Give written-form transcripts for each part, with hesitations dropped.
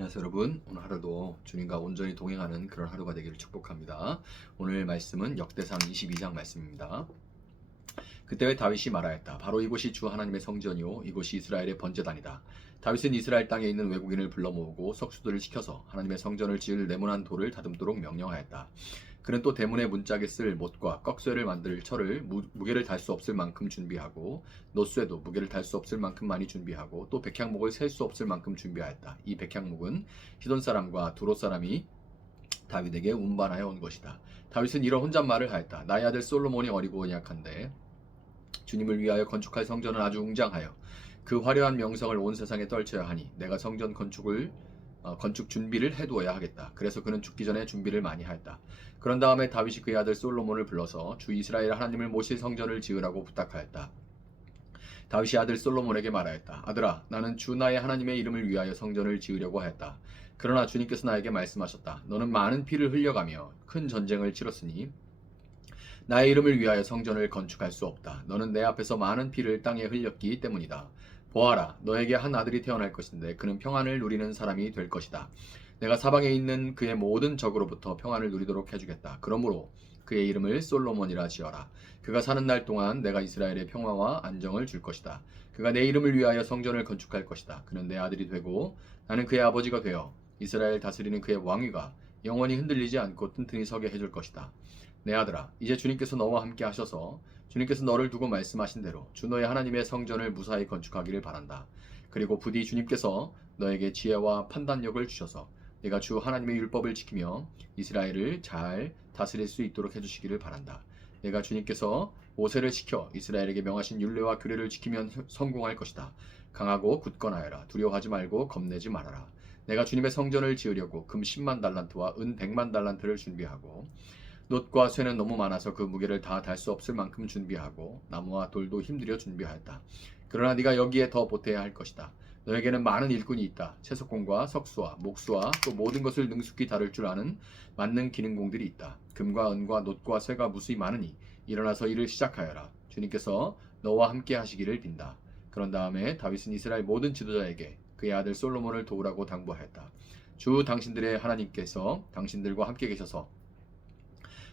안녕하세요 여러분. 오늘 하루도 주님과 온전히 동행하는 그런 하루가 되기를 축복합니다. 오늘 말씀은 역대상 22장 말씀입니다. 그때 다윗이 말하였다. 바로 이곳이 주 하나님의 성전이요 이곳이 이스라엘의 번제단이다. 다윗은 이스라엘 땅에 있는 외국인을 불러 모으고 석수들을 시켜서 하나님의 성전을 지을 네모난 돌을 다듬도록 명령하였다. 그는 또 대문의 문짝에 쓸 못과 꺽쇠를 만들 철을 무게를 달 수 없을 만큼 준비하고 노쇠도 무게를 달 수 없을 만큼 많이 준비하고 또 백향목을 셀 수 없을 만큼 준비하였다. 이 백향목은 시돈 사람과 두롯 사람이 다윗에게 운반하여 온 것이다. 다윗은 이런 혼잣말을 하였다. 나의 아들 솔로몬이 어리고 연약한데 주님을 위하여 건축할 성전은 아주 웅장하여 그 화려한 명성을 온 세상에 떨쳐야 하니 내가 성전 건축 준비를 해두어야 하겠다. 그래서 그는 죽기 전에 준비를 많이 하였다. 그런 다음에 다윗이 그의 아들 솔로몬을 불러서 주 이스라엘 하나님을 모실 성전을 지으라고 부탁하였다. 다윗이 아들 솔로몬에게 말하였다. 아들아, 나는 주 나의 하나님의 이름을 위하여 성전을 지으려고 하였다. 그러나 주님께서 나에게 말씀하셨다. 너는 많은 피를 흘려가며 큰 전쟁을 치렀으니 나의 이름을 위하여 성전을 건축할 수 없다. 너는 내 앞에서 많은 피를 땅에 흘렸기 때문이다. 보아라, 너에게 한 아들이 태어날 것인데 그는 평안을 누리는 사람이 될 것이다. 내가 사방에 있는 그의 모든 적으로부터 평안을 누리도록 해주겠다. 그러므로 그의 이름을 솔로몬이라 지어라. 그가 사는 날 동안 내가 이스라엘의 평화와 안정을 줄 것이다. 그가 내 이름을 위하여 성전을 건축할 것이다. 그는 내 아들이 되고 나는 그의 아버지가 되어 이스라엘 다스리는 그의 왕위가 영원히 흔들리지 않고 튼튼히 서게 해줄 것이다. 내 아들아, 이제 주님께서 너와 함께 하셔서 주님께서 너를 두고 말씀하신 대로 주 너의 하나님의 성전을 무사히 건축하기를 바란다. 그리고 부디 주님께서 너에게 지혜와 판단력을 주셔서 네가 주 하나님의 율법을 지키며 이스라엘을 잘 다스릴 수 있도록 해주시기를 바란다. 내가 주님께서 모세를 시켜 이스라엘에게 명하신 율례와 규례를 지키면 성공할 것이다. 강하고 굳건하여라. 두려워하지 말고 겁내지 말아라. 내가 주님의 성전을 지으려고 금 10만 달란트와 은 100만 달란트를 준비하고 놋과 쇠는 너무 많아서 그 무게를 다 달 수 없을 만큼 준비하고 나무와 돌도 힘들여 준비하였다. 그러나 네가 여기에 더 보태야 할 것이다. 너에게는 많은 일꾼이 있다. 채석공과 석수와 목수와 또 모든 것을 능숙히 다룰 줄 아는 만능 기능공들이 있다. 금과 은과 놋과 쇠가 무수히 많으니 일어나서 일을 시작하여라. 주님께서 너와 함께 하시기를 빈다. 그런 다음에 다윗은 이스라엘 모든 지도자에게 그의 아들 솔로몬을 도우라고 당부하였다. 주 당신들의 하나님께서 당신들과 함께 계셔서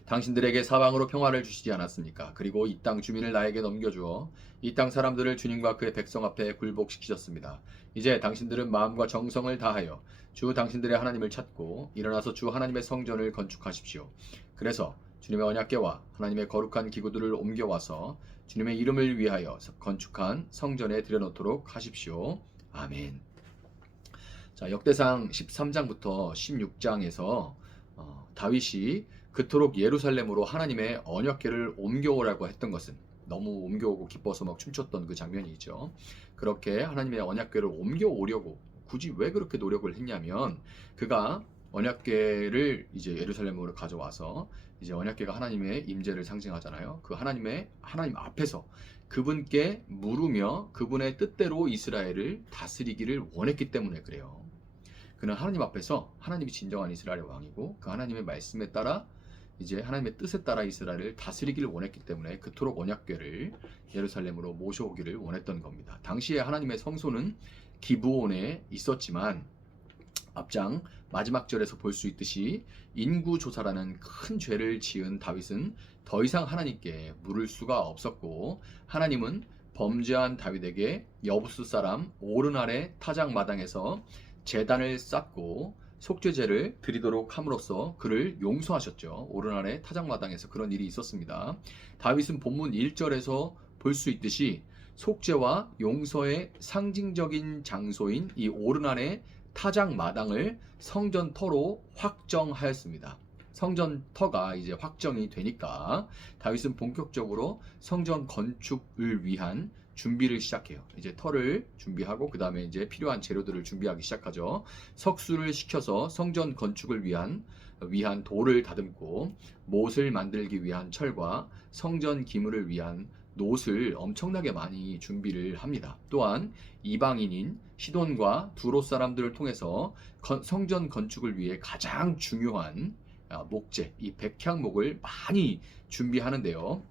당신들에게 사방으로 평화를 주시지 않았습니까? 그리고 이 땅 주민을 나에게 넘겨주어 이 땅 사람들을 주님과 그의 백성 앞에 굴복시키셨습니다. 이제 당신들은 마음과 정성을 다하여 주 당신들의 하나님을 찾고 일어나서 주 하나님의 성전을 건축하십시오. 그래서 주님의 언약궤와 하나님의 거룩한 기구들을 옮겨와서 주님의 이름을 위하여 건축한 성전에 들여놓도록 하십시오. 아멘. 자, 역대상 13장부터 16장에서 다윗이 그토록 예루살렘으로 하나님의 언약궤를 옮겨오라고 했던 것은 너무 옮겨오고 기뻐서 막 춤췄던 그 장면이죠. 그렇게 하나님의 언약궤를 옮겨오려고 굳이 왜 그렇게 노력을 했냐면 그가 언약궤를 이제 예루살렘으로 가져와서 이제 언약궤가 하나님의 임재를 상징하잖아요. 그 하나님 앞에서 그분께 물으며 그분의 뜻대로 이스라엘을 다스리기를 원했기 때문에 그래요. 그는 하나님 앞에서 하나님이 진정한 이스라엘의 왕이고 그 하나님의 말씀에 따라 이제 하나님의 뜻에 따라 이스라엘을 다스리기를 원했기 때문에 그토록 언약궤를 예루살렘으로 모셔오기를 원했던 겁니다. 당시에 하나님의 성소는 기브온에 있었지만 앞장 마지막 절에서 볼 수 있듯이 인구조사라는 큰 죄를 지은 다윗은 더 이상 하나님께 물을 수가 없었고 하나님은 범죄한 다윗에게 여부스 사람 오르날의 타작 마당에서 제단을 쌓고 속죄제를 드리도록 함으로써 그를 용서하셨죠. 오르날의 타작마당에서 그런 일이 있었습니다. 다윗은 본문 1절에서 볼 수 있듯이 속죄와 용서의 상징적인 장소인 이 오르날의 타작마당을 성전터로 확정하였습니다. 성전터가 이제 확정이 되니까 다윗은 본격적으로 성전 건축을 위한 준비를 시작해요. 이제 터를 준비하고 그 다음에 이제 필요한 재료들을 준비하기 시작하죠. 석수를 시켜서 성전 건축을 위한 돌을 다듬고 못을 만들기 위한 철과 성전 기물을 위한 놋을 엄청나게 많이 준비를 합니다. 또한 이방인인 시돈과 두롯 사람들을 통해서 성전 건축을 위해 가장 중요한 목재, 이 백향목을 많이 준비하는데요.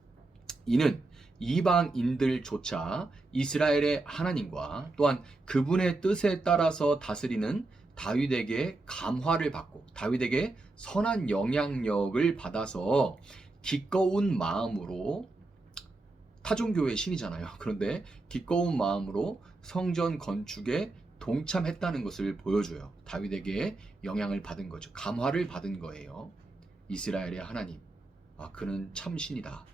이는 이방인들조차 이스라엘의 하나님과 또한 그분의 뜻에 따라서 다스리는 다윗에게 감화를 받고 다윗에게 선한 영향력을 받아서 기꺼운 마음으로 타종교의 신이잖아요. 그런데 기꺼운 마음으로 성전 건축에 동참했다는 것을 보여줘요. 다윗에게 영향을 받은 거죠. 감화를 받은 거예요. 이스라엘의 하나님. 그는 참신이다.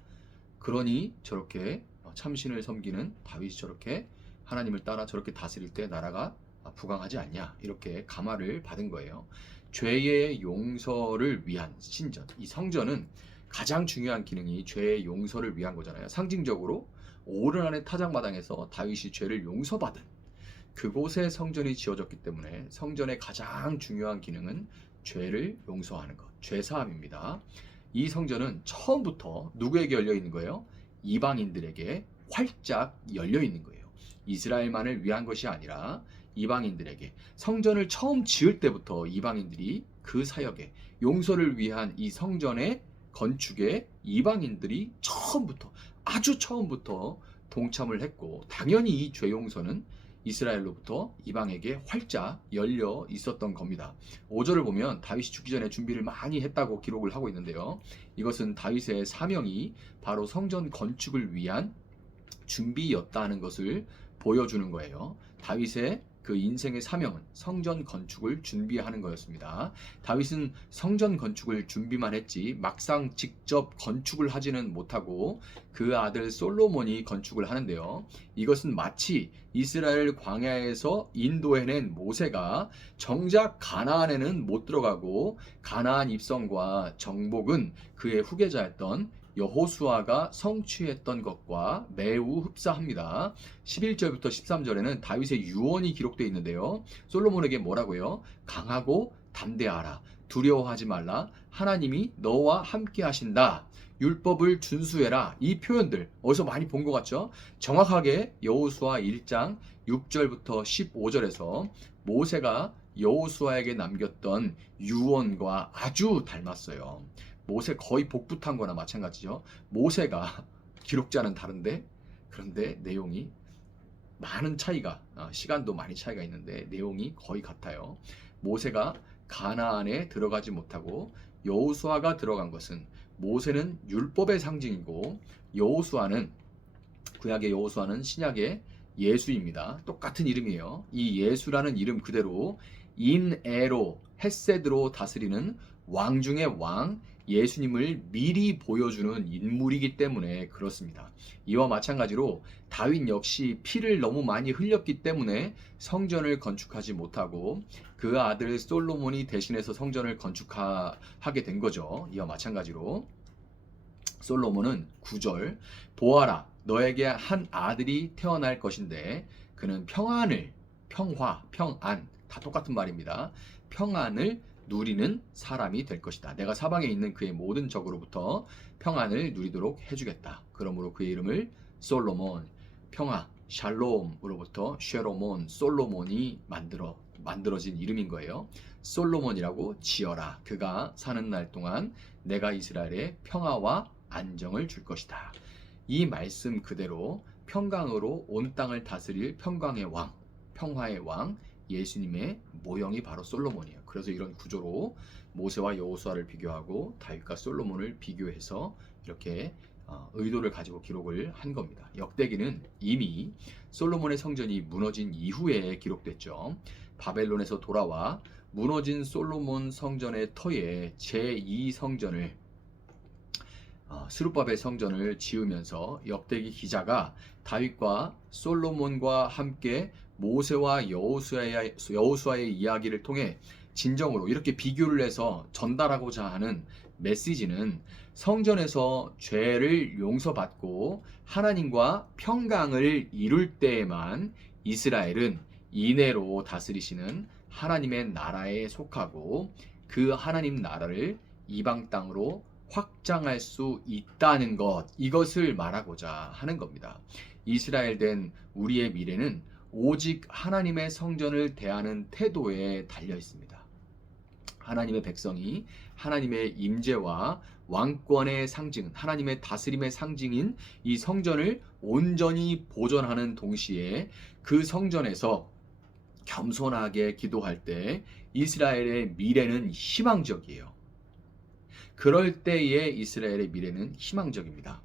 그러니 저렇게 참신을 섬기는 다윗이 저렇게 하나님을 따라 저렇게 다스릴 때 나라가 부강하지 않냐. 이렇게 감화를 받은 거예요. 죄의 용서를 위한 신전. 이 성전은 가장 중요한 기능이 죄의 용서를 위한 거잖아요. 상징적으로 오르난의 타작마당에서 다윗이 죄를 용서받은 그곳에 성전이 지어졌기 때문에 성전의 가장 중요한 기능은 죄를 용서하는 것, 죄사함입니다. 이 성전은 처음부터 누구에게 열려 있는 거예요? 이방인들에게 활짝 열려 있는 거예요. 이스라엘만을 위한 것이 아니라 이방인들에게 성전을 처음 지을 때부터 이방인들이 그 사역에 용서를 위한 이 성전의 건축에 이방인들이 아주 처음부터 동참을 했고 당연히 이 죄 용서는 이스라엘로부터 이방에게 활짝 열려 있었던 겁니다. 5절을 보면 다윗이 죽기 전에 준비를 많이 했다고 기록을 하고 있는데요. 이것은 다윗의 사명이 바로 성전 건축을 위한 준비였다는 것을 보여주는 거예요. 다윗의 그 인생의 사명은 성전 건축을 준비하는 거였습니다. 다윗은 성전 건축을 준비만 했지 막상 직접 건축을 하지는 못하고 그 아들 솔로몬이 건축을 하는데요. 이것은 마치 이스라엘 광야에서 인도해낸 모세가 정작 가나안에는 못 들어가고 가나안 입성과 정복은 그의 후계자였던 여호수아가 성취했던 것과 매우 흡사합니다. 11절부터 13절에는 다윗의 유언이 기록되어 있는데요. 솔로몬에게 뭐라고요? 강하고 담대하라. 두려워하지 말라. 하나님이 너와 함께 하신다. 율법을 준수해라. 이 표현들 어디서 많이 본 것 같죠? 정확하게 여호수아 1장 6절부터 15절에서 모세가 여호수아에게 남겼던 유언과 아주 닮았어요. 모세 거의 복붙한 거나 마찬가지죠. 모세가 기록자는 다른데 그런데 내용이 많은 차이가 시간도 많이 차이가 있는데 내용이 거의 같아요. 모세가 가나안에 들어가지 못하고 여호수아가 들어간 것은 모세는 율법의 상징이고 여호수아는 구약의 여호수아는 신약의 예수입니다. 똑같은 이름이에요. 이 예수라는 이름 그대로 인에로 헷세드로 다스리는 왕 중의 왕 예수님을 미리 보여주는 인물이기 때문에 그렇습니다. 이와 마찬가지로 다윗 역시 피를 너무 많이 흘렸기 때문에 성전을 건축하지 못하고 그 아들 솔로몬이 대신해서 성전을 건축하게 된 거죠. 이와 마찬가지로 솔로몬은 9절 보아라 너에게 한 아들이 태어날 것인데 그는 평안을 평화 평안 다 똑같은 말입니다. 평안을 누리는 사람이 될 것이다. 내가 사방에 있는 그의 모든 적으로부터 평안을 누리도록 해주겠다. 그러므로 그의 이름을 솔로몬, 평화, 샬롬으로부터 쉐로몬, 솔로몬이 만들어진 이름인 거예요. 솔로몬이라고 지어라. 그가 사는 날 동안 내가 이스라엘에 평화와 안정을 줄 것이다. 이 말씀 그대로 평강으로 온 땅을 다스릴 평강의 왕, 평화의 왕, 예수님의 모형이 바로 솔로몬이에요. 그래서 이런 구조로 모세와 여호수아를 비교하고 다윗과 솔로몬을 비교해서 이렇게 의도를 가지고 기록을 한 겁니다. 역대기는 이미 솔로몬의 성전이 무너진 이후에 기록됐죠. 바벨론에서 돌아와 무너진 솔로몬 성전의 터에 제2성전을 스룹바벨 성전을 지으면서 역대기 기자가 다윗과 솔로몬과 함께 모세와 여호수아의 이야기를 통해 진정으로 이렇게 비교를 해서 전달하고자 하는 메시지는 성전에서 죄를 용서받고 하나님과 평강을 이룰 때에만 이스라엘은 인애로 다스리시는 하나님의 나라에 속하고 그 하나님 나라를 이방 땅으로 확장할 수 있다는 것, 이것을 말하고자 하는 겁니다. 이스라엘 된 우리의 미래는 오직 하나님의 성전을 대하는 태도에 달려 있습니다. 하나님의 백성이 하나님의 임재와 왕권의 상징, 하나님의 다스림의 상징인 이 성전을 온전히 보존하는 동시에 그 성전에서 겸손하게 기도할 때 이스라엘의 미래는 희망적이에요. 그럴 때의 이스라엘의 미래는 희망적입니다.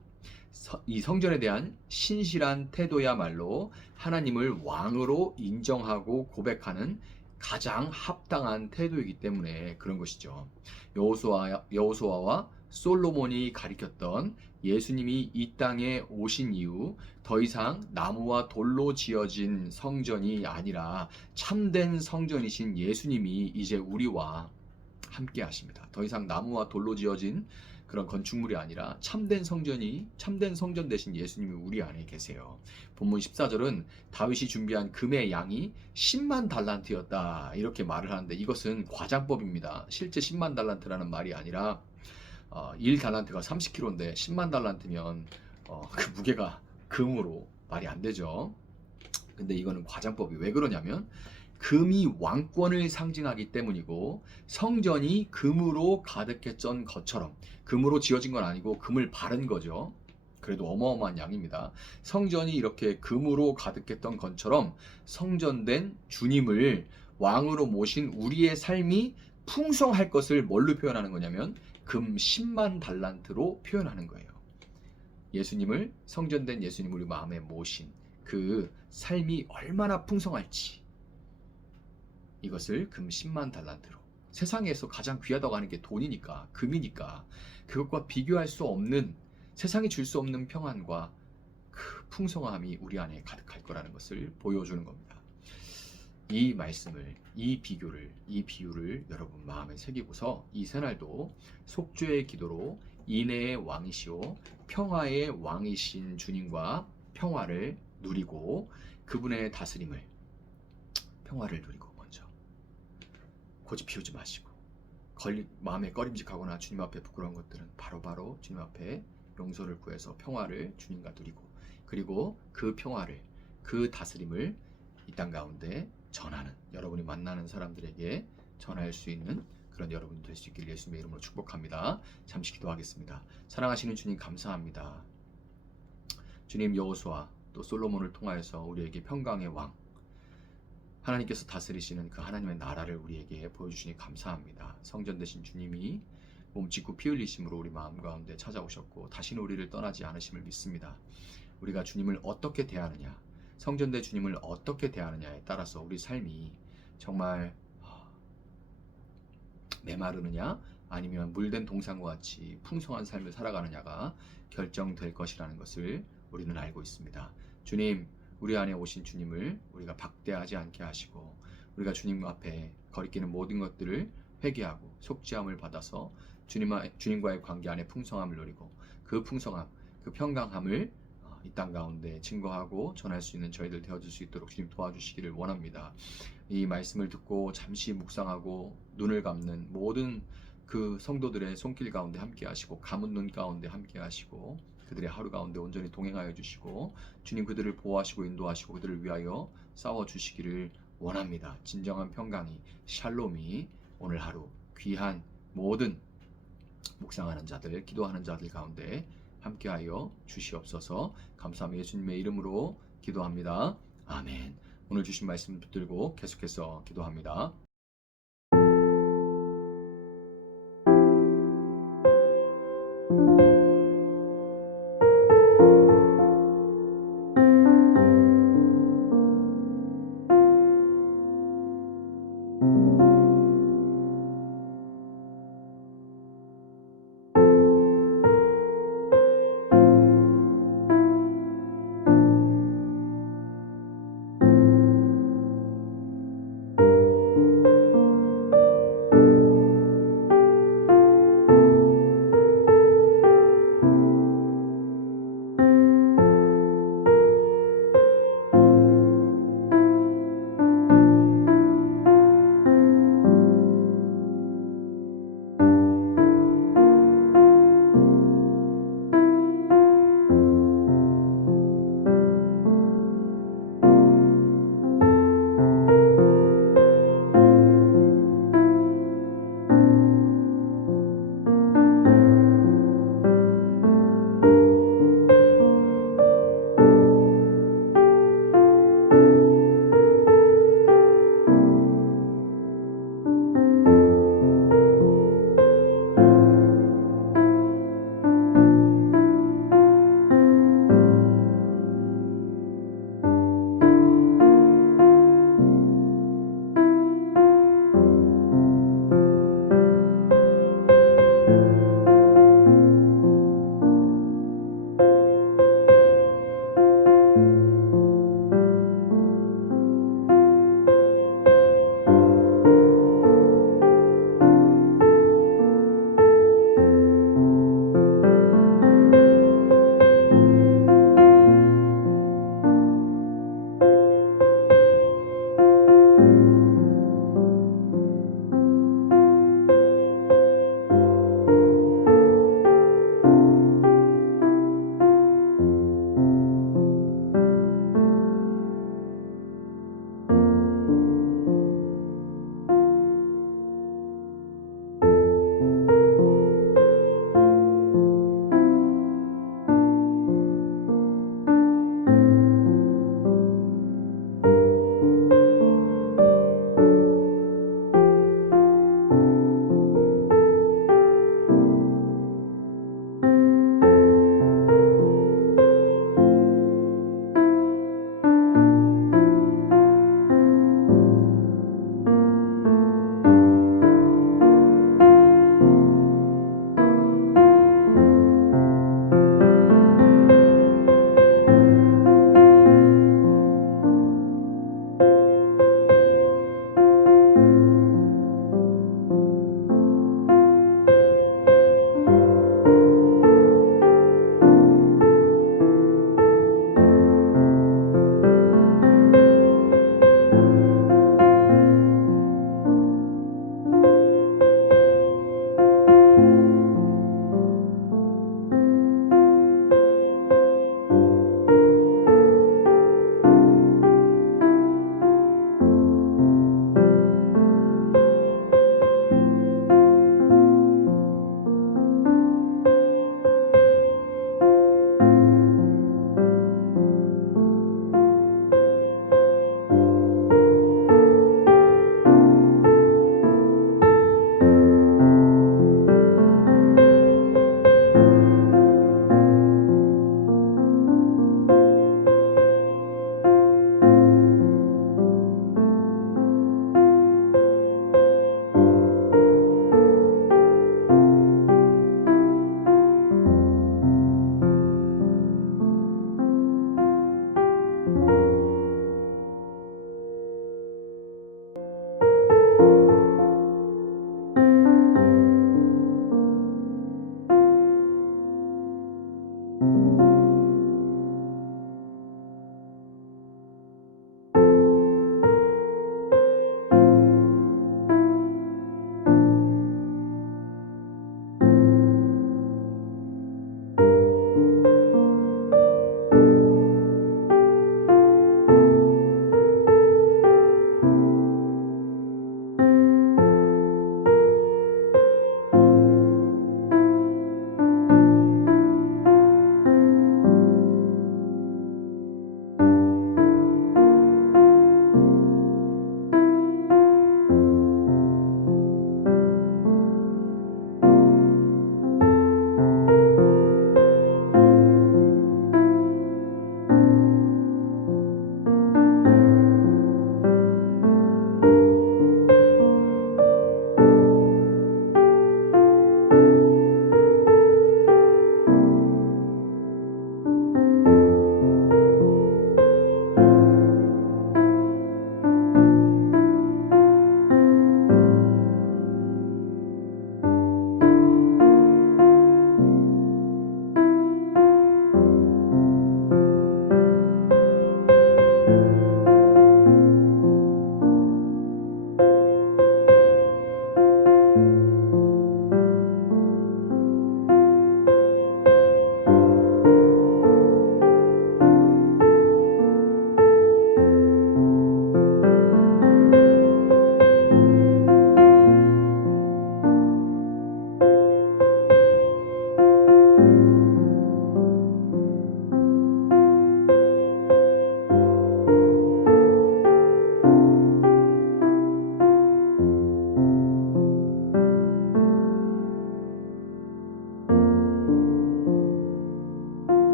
이 성전에 대한 신실한 태도야말로 하나님을 왕으로 인정하고 고백하는 가장 합당한 태도이기 때문에 그런 것이죠. 여호수아와 솔로몬이 가리켰던 예수님이 이 땅에 오신 이후 더 이상 나무와 돌로 지어진 성전이 아니라 참된 성전이신 예수님이 이제 우리와 함께 하십니다. 더 이상 나무와 돌로 지어진 그런 건축물이 아니라 참된 성전 대신 예수님이 우리 안에 계세요. 본문 14절은 다윗이 준비한 금의 양이 10만 달란트였다 이렇게 말을 하는데 이것은 과장법입니다. 실제 10만 달란트라는 말이 아니라 1달란트가 30kg인데 10만 달란트면 그 무게가 금으로 말이 안 되죠. 근데 이거는 과장법이 왜 그러냐면 금이 왕권을 상징하기 때문이고 성전이 금으로 가득했던 것처럼 금으로 지어진 건 아니고 금을 바른 거죠. 그래도 어마어마한 양입니다. 성전이 이렇게 금으로 가득했던 것처럼 성전된 주님을 왕으로 모신 우리의 삶이 풍성할 것을 뭘로 표현하는 거냐면 금 10만 달란트로 표현하는 거예요. 예수님을 성전된 예수님을 우리 마음에 모신 그 삶이 얼마나 풍성할지 이것을 금 10만 달란트로 세상에서 가장 귀하다고 하는 게 돈이니까 금이니까 그것과 비교할 수 없는 세상이 줄 수 없는 평안과 그 풍성함이 우리 안에 가득할 거라는 것을 보여주는 겁니다. 이 말씀을 이 비유를 여러분 마음에 새기고서 이 새날도 속죄의 기도로 인애의 왕이시오 평화의 왕이신 주님과 평화를 누리고 그분의 다스림을 평화를 누리고 고집 피우지 마시고 마음에 꺼림직하거나 주님 앞에 부끄러운 것들은 바로바로 주님 앞에 용서를 구해서 평화를 주님과 누리고 그리고 그 평화를 그 다스림을 이 땅 가운데 전하는 여러분이 만나는 사람들에게 전할 수 있는 그런 여러분이 될 수 있기를 예수님의 이름으로 축복합니다. 잠시 기도하겠습니다. 사랑하시는 주님 감사합니다. 주님 여호수아 또 솔로몬을 통하여서 우리에게 평강의 왕 하나님께서 다스리시는 그 하나님의 나라를 우리에게 보여주시니 감사합니다. 성전 되신 주님이 몸짓고 피 흘리심으로 우리 마음 가운데 찾아오셨고 다시는 우리를 떠나지 않으심을 믿습니다. 우리가 주님을 어떻게 대하느냐 성전된 주님을 어떻게 대하느냐에 따라서 우리 삶이 정말 메마르느냐 아니면 물된 동산과 같이 풍성한 삶을 살아가느냐가 결정될 것이라는 것을 우리는 알고 있습니다. 주님 우리 안에 오신 주님을 우리가 박대하지 않게 하시고 우리가 주님 앞에 거리끼는 모든 것들을 회개하고 속죄함을 받아서 주님과의 관계 안에 풍성함을 누리고 그 풍성함, 그 평강함을 이 땅 가운데 증거하고 전할 수 있는 저희들 되어줄 수 있도록 주님 도와주시기를 원합니다. 이 말씀을 듣고 잠시 묵상하고 눈을 감는 모든 그 성도들의 손길 가운데 함께 하시고 감은 눈 가운데 함께 하시고 그들의 하루 가운데 온전히 동행하여 주시고 주님 그들을 보호하시고 인도하시고 그들을 위하여 싸워주시기를 원합니다. 진정한 평강이 샬롬이 오늘 하루 귀한 모든 묵상하는 자들 기도하는 자들 가운데 함께하여 주시옵소서. 감사하며 예수님의 이름으로 기도합니다. 아멘. 오늘 주신 말씀 붙들고 계속해서 기도합니다.